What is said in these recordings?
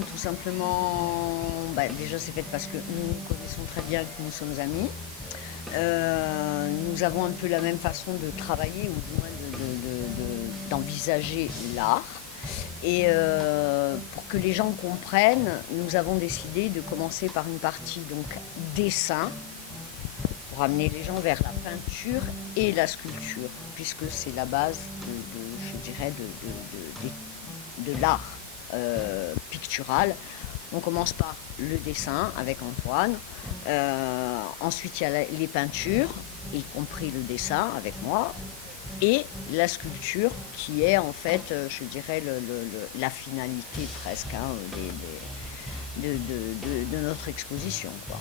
tout simplement, déjà c'est fait parce que nous nous connaissons très bien, que nous sommes amis. Nous avons un peu la même façon de travailler, ou du moins d'envisager l'art. Et pour que les gens comprennent, nous avons décidé de commencer par une partie donc dessin, pour amener les gens vers la peinture et la sculpture, puisque c'est la base je dirais, de l'art pictural. On commence par le dessin avec Antoine. Ensuite, il y a les peintures, y compris le dessin avec moi. Et la sculpture qui est en fait, je dirais, la finalité presque de notre exposition, quoi.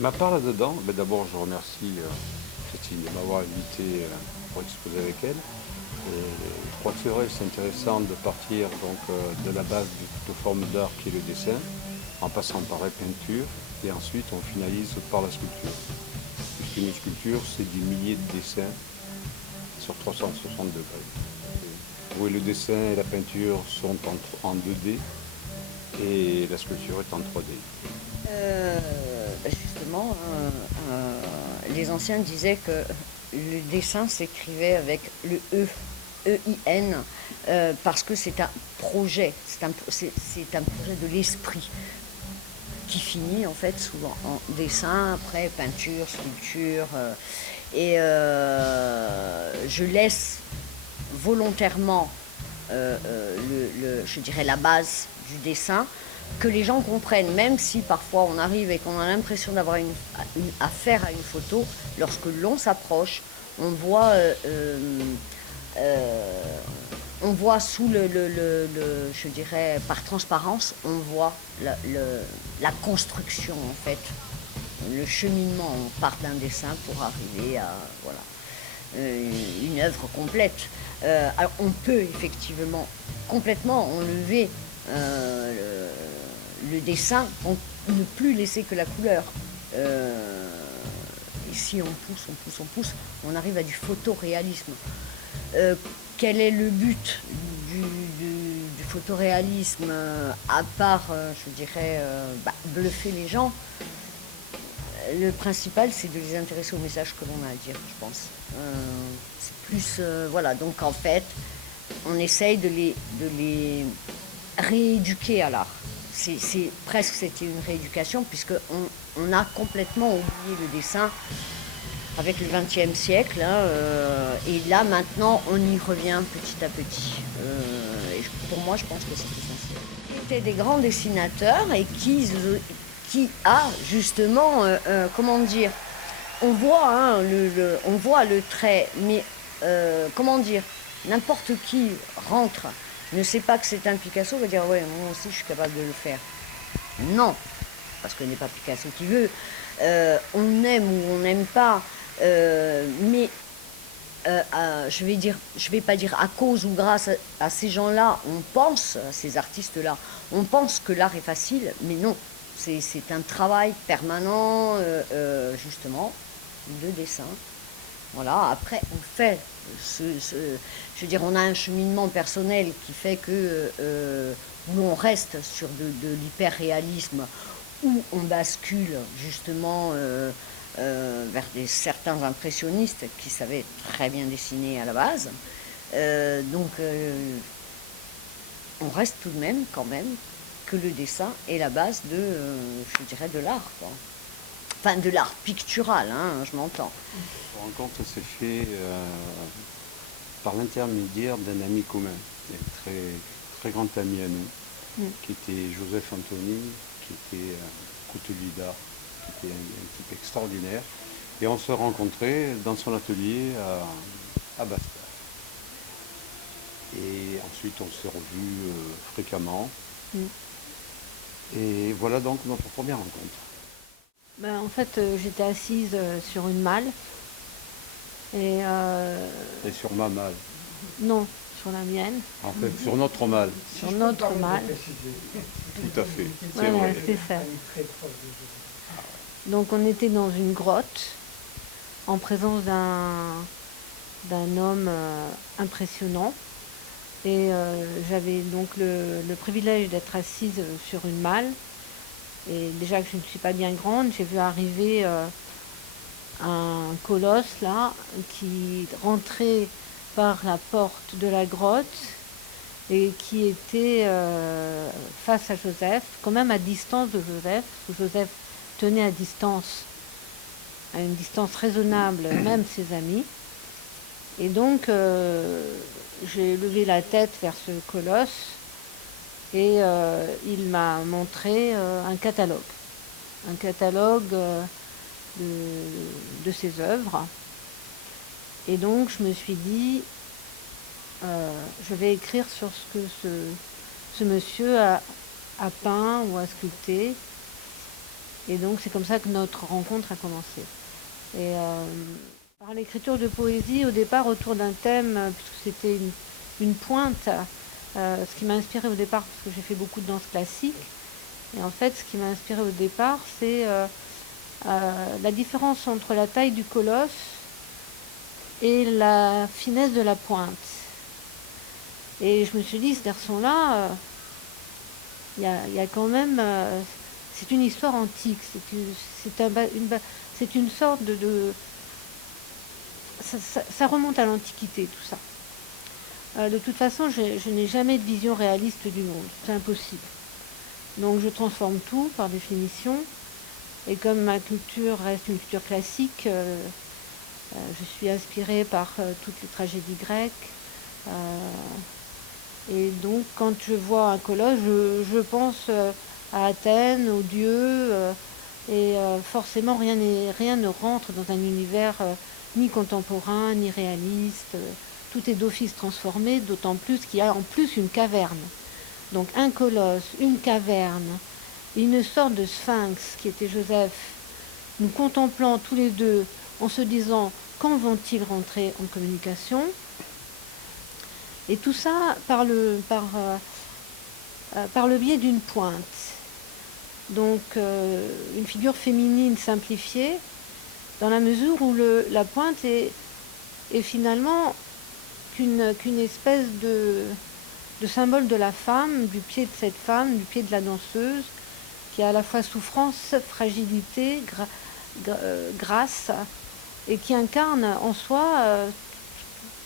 Ma part là-dedans, d'abord je remercie Christine de m'avoir invité pour exposer avec elle. Et je crois que c'est vrai, c'est intéressant de partir donc, de la base de toute forme d'art qui est le dessin, en passant par la peinture, et ensuite on finalise par la sculpture. Puisqu'une sculpture, c'est des milliers de dessins sur 360 degrés. Oui, le dessin et la peinture sont en 2D et la sculpture est en 3D. Justement, les anciens disaient que le dessin s'écrivait avec le E, E-I-N, parce que c'est un projet, c'est un projet de l'esprit qui finit en fait souvent en dessin, après peinture, sculpture. Et je laisse volontairement, je dirais, la base du dessin, que les gens comprennent, même si parfois on arrive et qu'on a l'impression d'avoir affaire à une photo, lorsque l'on s'approche, on voit, on voit sous je dirais, par transparence, on voit la construction en fait, le cheminement. On part d'un dessin pour arriver à, voilà, une œuvre complète. Alors on peut effectivement complètement enlever le dessin, pour ne plus laisser que la couleur. Et si on pousse, on arrive à du photoréalisme. Quel est le but du photoréalisme, à part, je dirais, bluffer les gens? Le principal, c'est de les intéresser au message que l'on a à dire, je pense. C'est plus, voilà, donc en fait, on essaye de les rééduquer à l'art. Presque, c'était une rééducation, puisque on a complètement oublié le dessin avec le XXe siècle, hein, et là maintenant on y revient petit à petit. Et pour moi, je pense que c'est essentiel. C'était des grands dessinateurs et qui a justement, comment dire, on voit, hein, on voit le trait, mais comment dire, n'importe qui rentre, ne sait pas que c'est un Picasso, va dire ouais, moi aussi je suis capable de le faire. Non, parce que ce n'est pas Picasso qui veut. On aime ou on n'aime pas, mais je vais pas dire à cause ou grâce à ces gens-là, on pense, à ces artistes-là, on pense que l'art est facile, mais non. C'est un travail permanent, justement, de dessin. Voilà, après, on fait, je veux dire, on a un cheminement personnel qui fait que où on reste sur de l'hyper-réalisme, où on bascule justement vers certains impressionnistes qui savaient très bien dessiner à la base. On reste tout de même, quand même, que le dessin est la base je dirais, de l'art, quoi. Enfin, de l'art pictural, hein, je m'entends. Je me rends compte que c'est fait par l'intermédiaire d'un ami commun, un très, très grand ami à nous, qui était Joseph Anthony, qui était coutelier d'art, qui était un type extraordinaire. Et on se rencontrait dans son atelier à Bastia. Et ensuite, on s'est revus fréquemment. Et voilà donc notre première rencontre. En fait, j'étais assise sur une malle. Et sur ma malle. non, sur la mienne. En fait, sur notre malle. Sur notre malle. Tout à fait, c'est Voilà, vrai. c'est ça. Donc on était dans une grotte, en présence d'un homme impressionnant, Et j'avais donc le privilège d'être assise sur une malle. Et déjà que je ne suis pas bien grande, j'ai vu arriver un colosse là qui rentrait par la porte de la grotte et qui était face à Joseph, quand même à distance de Joseph, parce que Joseph tenait à une distance raisonnable, même ses amis. Et donc j'ai levé la tête vers ce colosse et il m'a montré un catalogue de ses œuvres. Et donc je me suis dit, je vais écrire sur ce que ce monsieur a peint ou a sculpté. Et donc c'est comme ça que notre rencontre a commencé. Et par l'écriture de poésie, au départ, autour d'un thème, puisque c'était une pointe, ce qui m'a inspiré au départ, parce que j'ai fait beaucoup de danse classique, et en fait, ce qui m'a inspiré au départ, c'est la différence entre la taille du colosse et la finesse de la pointe. Et je me suis dit, ce garçon-là, il y a quand même... c'est une histoire antique, c'est une sorte de ça remonte à l'Antiquité, tout ça. De toute façon, je n'ai jamais de vision réaliste du monde, c'est impossible. Donc je transforme tout par définition. Et comme ma culture reste une culture classique, je suis inspirée par toutes les tragédies grecques. Et donc quand je vois un colosse, je pense à Athènes, aux dieux, et forcément rien ne rentre dans un univers ni contemporain, ni réaliste. Tout est d'office transformé, d'autant plus qu'il y a en plus une caverne. Donc un colosse, une caverne, une sorte de sphinx qui était Joseph, nous contemplant tous les deux en se disant quand vont-ils rentrer en communication. Et tout ça par le biais d'une pointe. Donc une figure féminine simplifiée, dans la mesure où la pointe est finalement qu'une espèce de symbole de la femme, du pied de cette femme, du pied de la danseuse, qui a à la fois souffrance, fragilité, grâce, et qui incarne en soi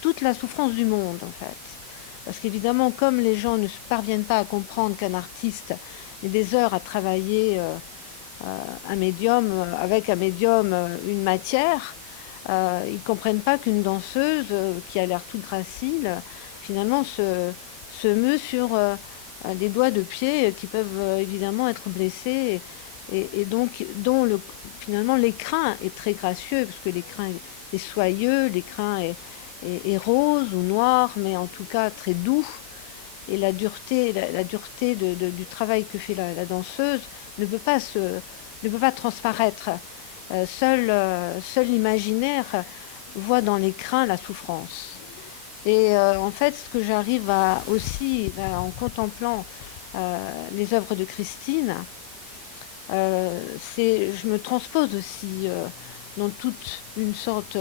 toute la souffrance du monde, en fait. Parce qu'évidemment, comme les gens ne parviennent pas à comprendre qu'un artiste met des heures à travailler un médium, avec un médium, une matière, ils ne comprennent pas qu'une danseuse qui a l'air toute gracile, finalement se meut sur des doigts de pied qui peuvent évidemment être blessés et donc dont finalement l'écrin est très gracieux, parce que l'écrin est soyeux, l'écrin est rose ou noir, mais en tout cas très doux. Et la dureté du travail que fait la danseuse ne peut pas transparaître. Seul l'imaginaire voit dans l'écrin la souffrance. Et en fait, ce que j'arrive aussi, en contemplant les œuvres de Christine, je me transpose aussi dans toute une sorte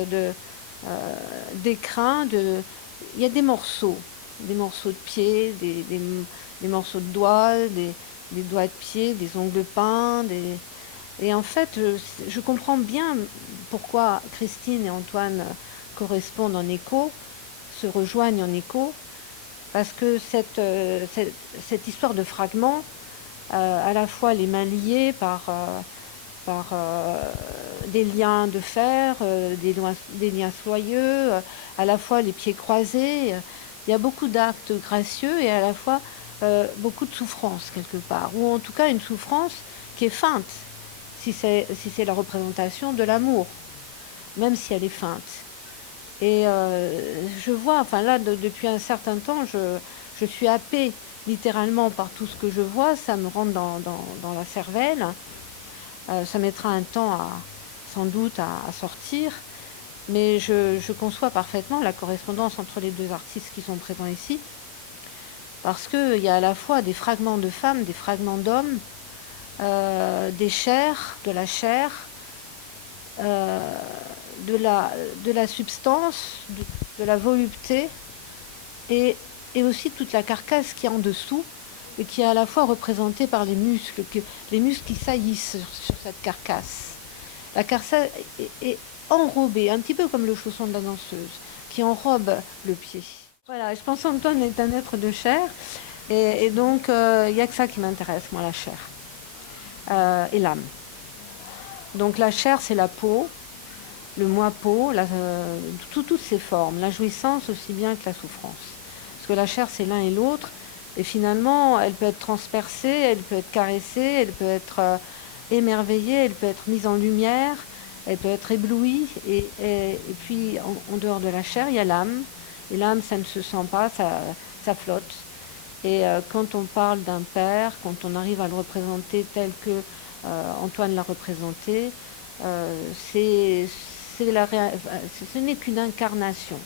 d'écrin. Il y a des morceaux de pied, des morceaux de doigts, des doigts de pied, des ongles peints. Et en fait, je comprends bien pourquoi Christine et Antoine correspondent en écho, se rejoignent en écho, parce que cette histoire de fragments, à la fois les mains liées par des liens de fer, des liens soyeux, à la fois les pieds croisés. Il y a beaucoup d'actes gracieux et à la fois beaucoup de souffrance quelque part, ou en tout cas une souffrance qui est feinte, si c'est la représentation de l'amour, même si elle est feinte. Et je vois, enfin là, depuis un certain temps, je suis happée littéralement par tout ce que je vois, ça me rentre dans la cervelle. Ça mettra un temps sans doute à sortir, mais je conçois parfaitement la correspondance entre les deux artistes qui sont présents ici, parce qu'il y a à la fois des fragments de femmes, des fragments d'hommes, des chairs, de la chair, de la substance, de la volupté, et et aussi toute la carcasse qui est en dessous et qui est à la fois représentée par les muscles qui saillissent sur cette carcasse. La carcasse est enrobée, un petit peu comme le chausson de la danseuse, qui enrobe le pied. Voilà, je pense qu'Antoine est un être de chair, et donc il n'y a que ça qui m'intéresse, moi, la chair et l'âme. Donc la chair, c'est la peau, le moi-peau, toutes ces formes, la jouissance aussi bien que la souffrance. Parce que la chair, c'est l'un et l'autre, et finalement, elle peut être transpercée, elle peut être caressée, elle peut être émerveillée, elle peut être mise en lumière, elle peut être éblouie, et puis en dehors de la chair, il y a l'âme, et l'âme, ça ne se sent pas, ça flotte. Et quand on parle d'un père, quand on arrive à le représenter tel que Antoine l'a représenté, ce n'est qu'une incarnation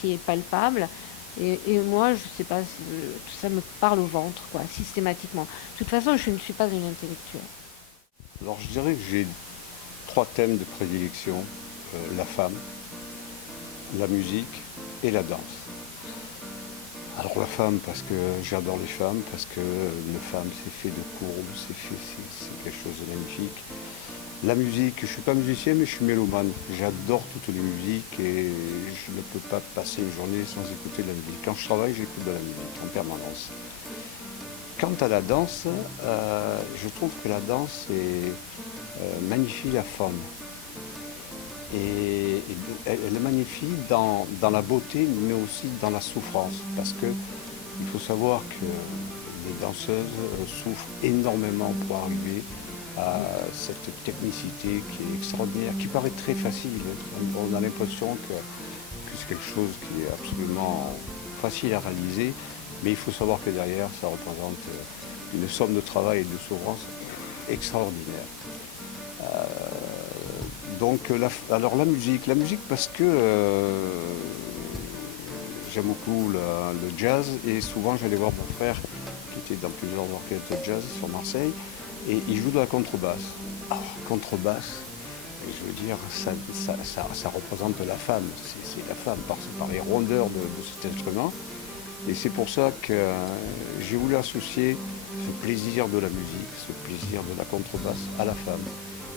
qui est palpable. Et moi, je ne sais pas, ça me parle au ventre, quoi, systématiquement. De toute façon, je ne suis pas une intellectuelle. Alors je dirais que j'ai 3 thèmes de prédilection, la femme, la musique et la danse. Alors la femme, parce que j'adore les femmes, parce que une femme c'est fait de courbes, c'est quelque chose de magnifique. La musique, je ne suis pas musicien mais je suis mélomane. J'adore toutes les musiques et je ne peux pas passer une journée sans écouter de la musique. Quand je travaille, j'écoute de la musique en permanence. Quant à la danse, je trouve que la danse magnifie la femme. Et elle magnifie dans la beauté, mais aussi dans la souffrance. Parce que il faut savoir que les danseuses souffrent énormément pour arriver à cette technicité qui est extraordinaire, qui paraît très facile. On a l'impression que c'est quelque chose qui est absolument facile à réaliser, mais il faut savoir que derrière, ça représente une somme de travail et de souffrance extraordinaire. Donc, alors la musique parce que j'aime beaucoup le jazz et souvent j'allais voir mon frère qui était dans plusieurs orchestres de jazz sur Marseille et il joue de la contrebasse. Alors, contrebasse, je veux dire, ça représente la femme, c'est la femme par les rondeurs de cet instrument. Et c'est pour ça que j'ai voulu associer ce plaisir de la musique, ce plaisir de la contrebasse à la femme.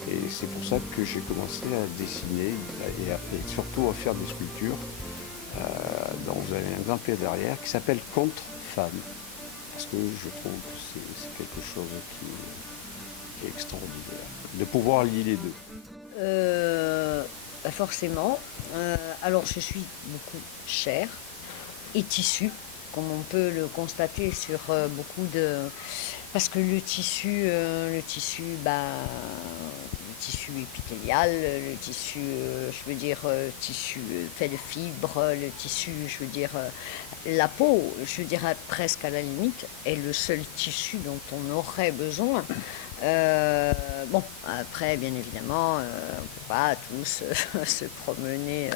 Et c'est pour ça que j'ai commencé à dessiner et surtout à faire des sculptures dont vous avez un exemplaire derrière qui s'appelle Contre-Femme. Parce que je trouve que c'est quelque chose qui est extraordinaire, de pouvoir lier les deux. Forcément. Alors je suis beaucoup chair et tissu, comme on peut le constater sur beaucoup de... Parce que le tissu épithélial, le tissu, je veux dire, tissu fait de fibres, le tissu, je veux dire, la peau, je dirais presque à la limite, est le seul tissu dont on aurait besoin. Bon, après, bien évidemment, on ne peut pas tous se promener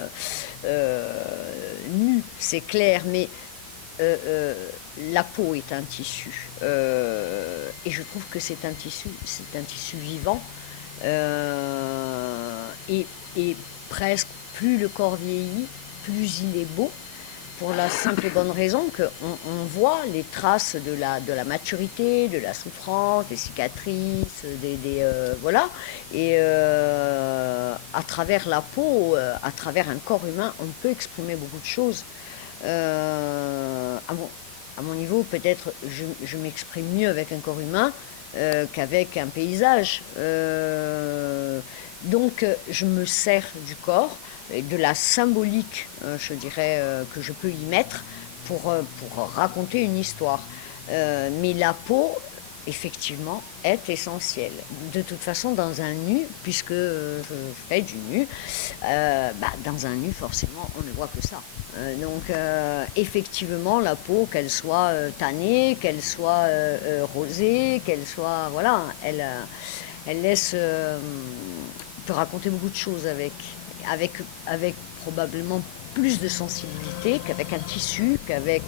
nus, c'est clair, mais la peau est un tissu et je trouve que c'est un tissu vivant et presque plus le corps vieillit, plus il est beau, pour la simple et bonne raison qu'on voit les traces de la maturité, de la souffrance, des cicatrices, voilà. Et à travers la peau, à travers un corps humain, on peut exprimer beaucoup de choses. À mon niveau, peut-être je m'exprime mieux avec un corps humain qu'avec un paysage. Donc je me sers du corps et de la symbolique, je dirais, que je peux y mettre pour raconter une histoire. Mais la peau, effectivement, est essentielle. De toute façon, dans un nu, puisque je fais du nu, dans un nu, forcément, on ne voit que ça. Donc, effectivement, la peau, qu'elle soit tannée, qu'elle soit rosée, qu'elle soit... Voilà, elle laisse... peut raconter beaucoup de choses avec probablement plus de sensibilité qu'avec un tissu, avec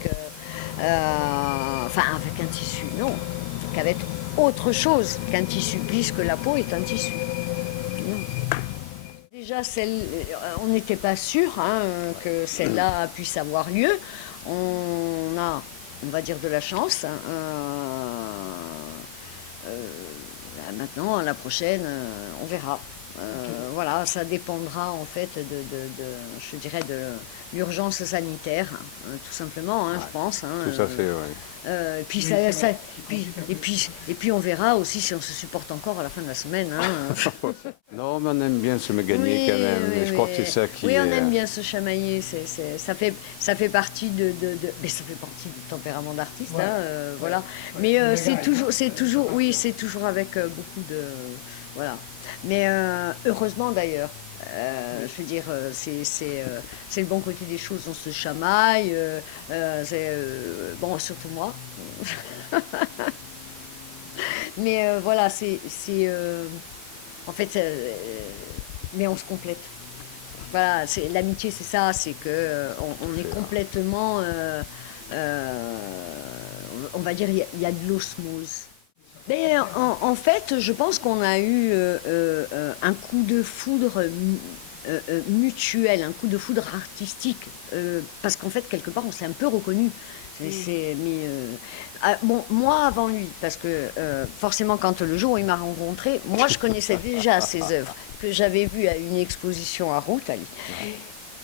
un tissu, non, qu'avec autre chose qu'un tissu, puisque la peau est un tissu. Non. Déjà, on n'était pas sûr que celle-là puisse avoir lieu. on a, on va dire, de la chance. Maintenant, la prochaine, on verra. Voilà, ça dépendra en fait je dirais, de l'urgence sanitaire, tout simplement, hein, je pense. Tout à fait, oui. Puis et puis on verra aussi si on se supporte encore à la fin de la semaine. Non, mais on aime bien se gagner quand même. Oui, Et je crois que c'est ça qui oui, est... on aime bien se chamailler. Ça fait partie mais ça fait partie du tempérament d'artiste, Ouais. voilà. Mais oui, c'est toujours avec beaucoup de, voilà. Mais heureusement d'ailleurs. Je veux dire, c'est le bon côté des choses, on se chamaille, bon, surtout moi. Mais voilà, en fait, mais on se complète. Voilà, l'amitié, c'est ça, c'est que on est complètement, on va dire, il y a de l'osmose. Mais en fait, je pense qu'on a eu un coup de foudre mutuel, un coup de foudre artistique, parce qu'en fait, quelque part, on s'est un peu reconnus. Bon, moi avant lui, parce que forcément, quand le jour où il m'a rencontré, moi je connaissais déjà ses œuvres, que j'avais vues à une exposition à Routali.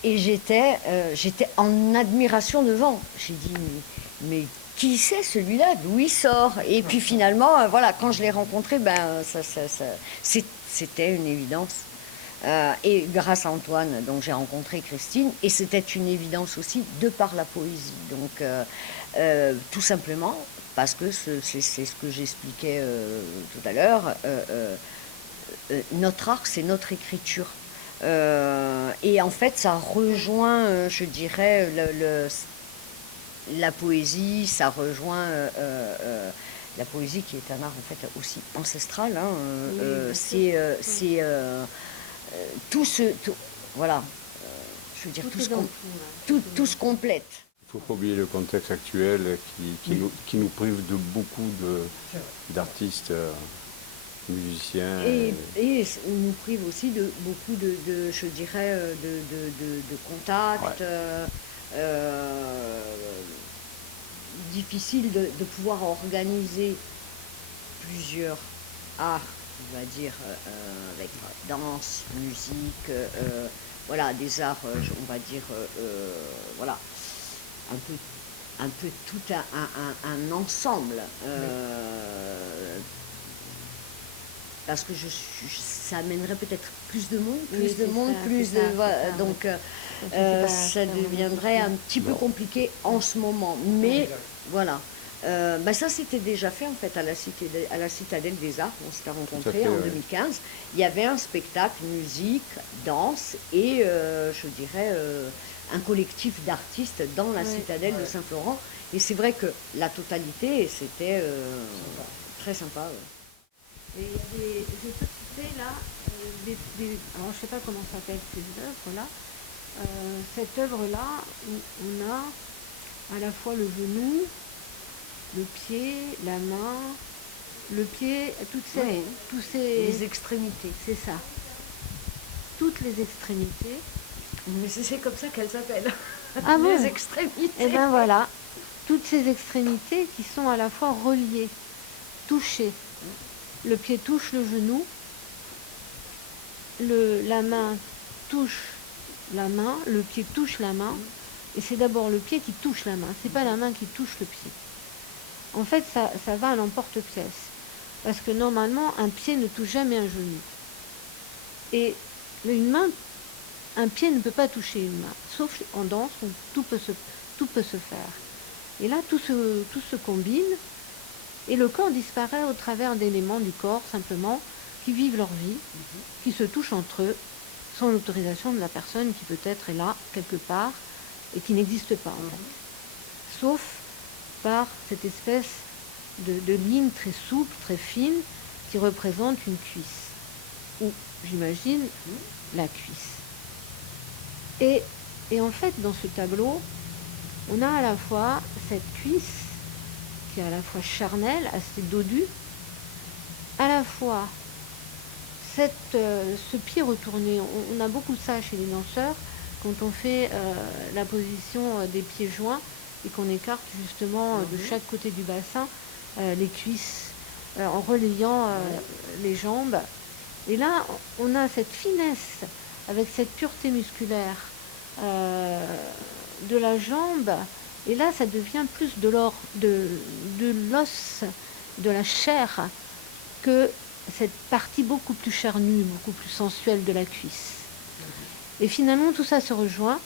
Et j'étais en admiration devant. J'ai dit, mais qui c'est celui-là? D'où il sort? Et puis finalement, voilà, quand je l'ai rencontré, c'était une évidence. Et grâce à Antoine, donc j'ai rencontré Christine, et c'était une évidence aussi de par la poésie. Donc tout simplement parce que c'est ce que j'expliquais tout à l'heure. Notre art, c'est notre écriture. Et en fait, ça rejoint, je dirais, la poésie, ça rejoint la poésie qui est un art en fait aussi ancestral. Hein, c'est tout voilà, je veux dire, tout se complète. Il ne faut pas oublier le contexte actuel qui nous prive de beaucoup d'artistes, musiciens. Et nous prive aussi de beaucoup je dirais, de contacts. Ouais. Difficile de pouvoir organiser plusieurs arts, on va dire, avec danse, musique, voilà, des arts, on va dire, voilà, un peu tout un ensemble. Parce que ça amènerait peut-être plus de monde, donc ça deviendrait un petit peu compliqué en ce moment. Mais voilà. Ça c'était déjà fait en fait à la Citadelle des Arts, on s'était rencontrés en 2015. Il y avait un spectacle, musique, danse et je dirais un collectif d'artistes dans la Citadelle de Saint-Florent. Et c'est vrai que la totalité, c'était très sympa. Et il y a j'ai cité là, alors je ne sais pas comment s'appellent ces œuvres-là. Cette œuvre-là, on a à la fois le genou, le pied, la main, le pied, tous ces... Les extrémités. C'est ça. Toutes les extrémités. Mais c'est comme ça qu'elles s'appellent. Ah bon? Les extrémités. Et bien voilà, toutes ces extrémités qui sont à la fois reliées, touchées. Le pied touche le genou, la main touche la main, le pied touche la main, et c'est d'abord le pied qui touche la main, c'est pas la main qui touche le pied. En fait, ça va à l'emporte-pièce, parce que normalement, un pied ne touche jamais un genou. Et un pied ne peut pas toucher une main, sauf en danse où tout peut se faire. Et là, tout se combine. Et le corps disparaît au travers d'éléments du corps, simplement, qui vivent leur vie, qui se touchent entre eux, sans l'autorisation de la personne qui peut-être est là, quelque part, et qui n'existe pas, en fait. Sauf par cette espèce de ligne très souple, très fine, qui représente une cuisse, ou, j'imagine, la cuisse. Et en fait, dans ce tableau, on a à la fois cette cuisse, qui est à la fois charnelle, assez dodue, à la fois ce pied retourné. On a beaucoup ça chez les danseurs, quand on fait la position des pieds joints, et qu'on écarte justement de chaque côté du bassin les cuisses en relayant les jambes. Et là, on a cette finesse avec cette pureté musculaire de la jambe. Et là, ça devient plus de l'os, de la chair, que cette partie beaucoup plus charnue, beaucoup plus sensuelle de la cuisse. Et finalement, tout ça se rejoint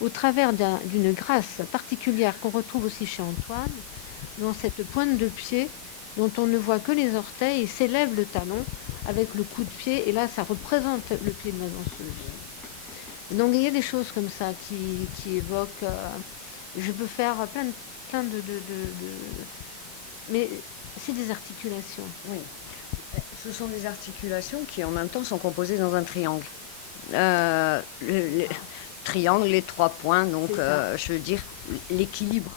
au travers d'une grâce particulière qu'on retrouve aussi chez Antoine, dans cette pointe de pied dont on ne voit que les orteils et s'élève le talon avec le coup de pied. Et là, ça représente le pied de la danseuse. Donc, il y a des choses comme ça qui évoquent... je peux faire plein de... Mais c'est des articulations. Oui. Ce sont des articulations qui en même temps sont composées dans un triangle. Le triangle, les 3 points, donc je veux dire l'équilibre.